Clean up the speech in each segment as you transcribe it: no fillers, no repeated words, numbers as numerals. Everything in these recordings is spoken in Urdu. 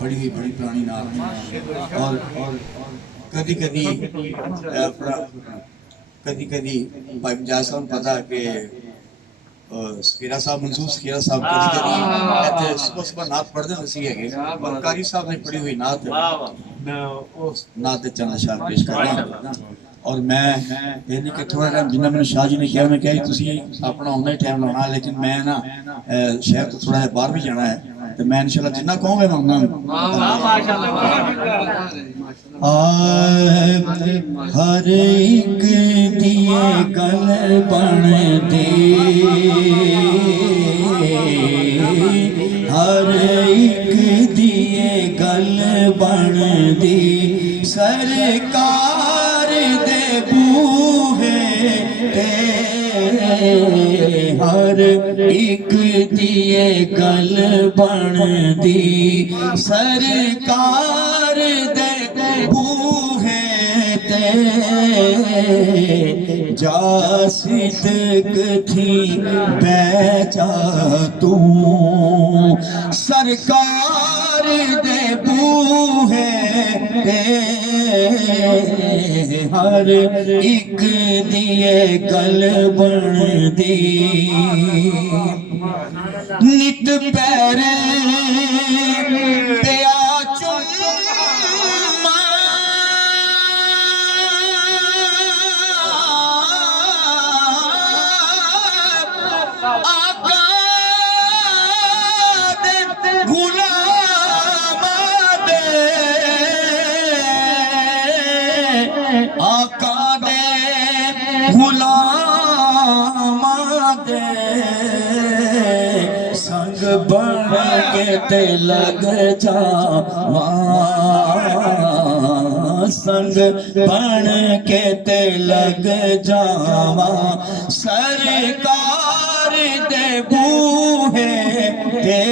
پڑھی ہوئی بڑی پرانی نعت اور کدی کدی بھائی مجاز صاحب پتا کہ سکیرہ صاحب منصور سکیرہ صاحب کدی کدی صبح صبح نعت پڑھ دیں اسی ہے اور قاری صاحب نے پڑھی ہوئی نعت میں اس نعت چند اشعار پیش کر رہا ہوں اور میں یعنی کہ تھوڑا ٹائم جنہ میں نے شاہ جی نے کیا میں کہا تسی اپنا ہونا ہی ٹائم لانا لیکن میں نا شہر تو تھوڑا ہے باہر بھی جانا ہے تو میں انشاءاللہ جنہ کہوں گے میں ہونا ہر ایک دیے گل بن دے ہر ایک دیے گل بن دی سرکار دے بوہے تے ہر ایک دیے گل بن دی سرکار دے بوہے تے جا صدق تھی بیچا تو سرکار دے بوہے تے ہر ایک دیے گل بن دی نت پیرے پیا آقا دے غلام دے سنگ بن کے تے لگ جاواں سنگ بن کے تے لگ جاواں سرکار دے بوہے تے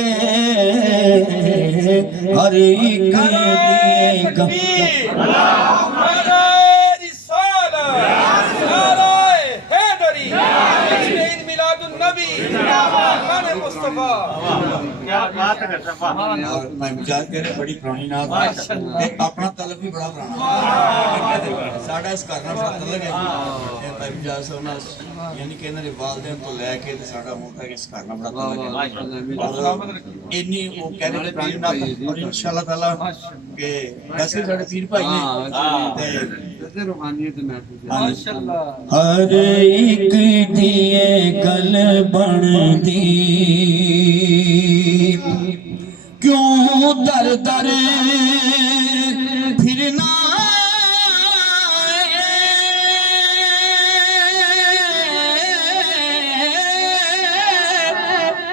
ہر ایک دیے گل میں مجاز کہہ رہے بڑی پرانی نعت اپنا طلب بھی بڑا پرانا ساڑھا اس کارنا بڑا طلب ہے میں مجاز صاحب یعنی کہ انہوں نے والدین تو لے کے ساڑھا موٹا کہ اس کارنا بڑا طلب ہے اور انہی وہ کہہ رہے پرانی نعت اور انشاءاللہ تعالیٰ کہ ویسے ساڑھے پیر بھائی نے ہر ایک دیے گل بن دی کیوں در در پھرنا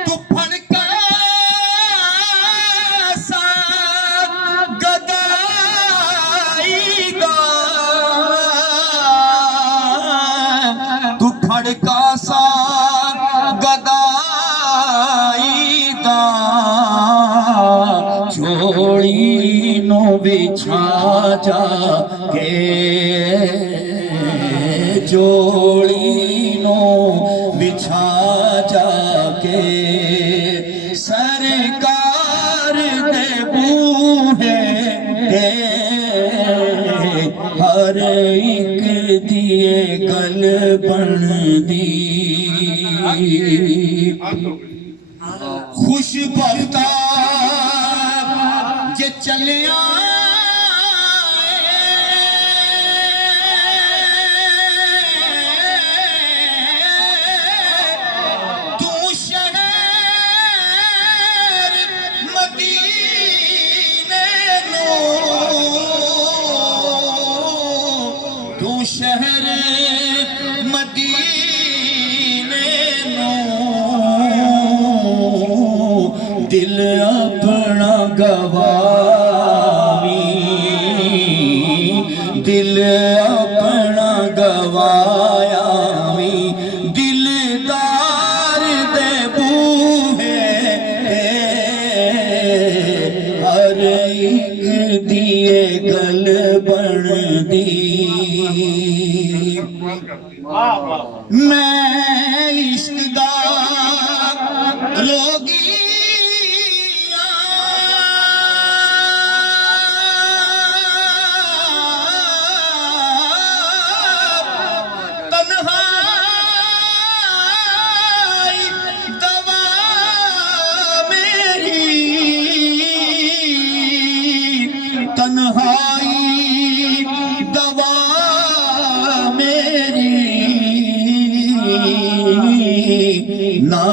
تو پھڑکا سا گدائی گا تو پھڑکا سا گدائی گا چوڑی نو بچھا جا کے جوڑی نو بچھا جا کے سرکار دے بوہے تے ہر ایک دیے گل بن دی خوش بختہ جے چلیاں تو شہر مدینے نو تو شہر مدینے نو دل اپنا گوامی دل اپنا گوایا می دلدار دے بوہے ہر ایک دیے گل بن دی میں عشق دا روگی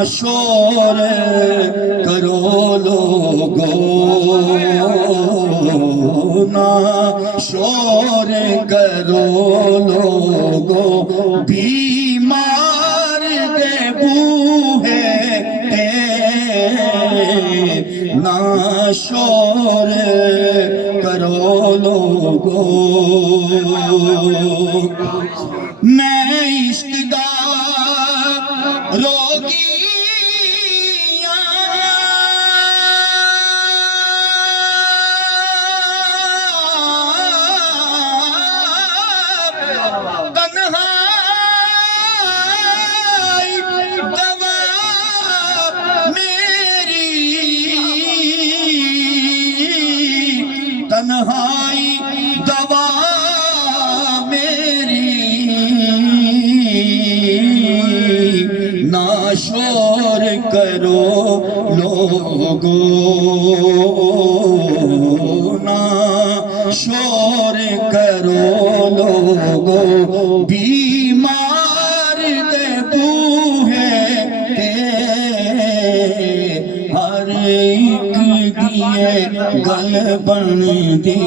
شور کرو لوگو نا شور کرو لوگو بیمار دے بوہے نا شور کرو لوگو میں عشق دا روگی تنہائی دوا میری نا شور کرو لوگو نا شور کرو لوگو بیمار دے بوہے ہر ایک دیئے گل بن دی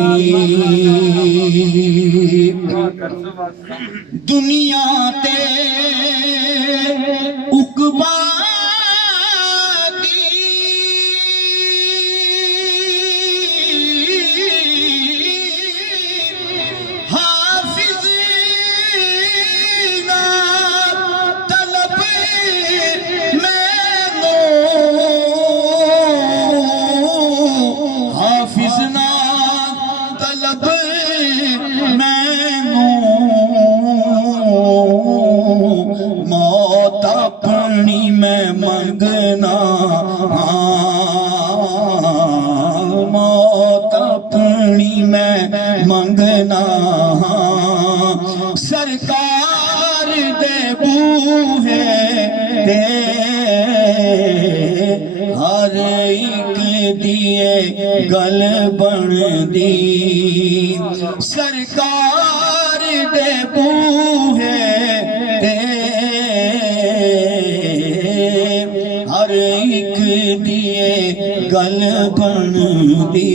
دنیا تے عقبہ دی حافظ نا طلب حافظ نا طلب موت اپنی میں منگنا موت اپنی میں منگنا سرکار دے بوہے ہر ایک دیئے گل بن دی سرکار دے بوہے ہر ایک دیئے گل بن دی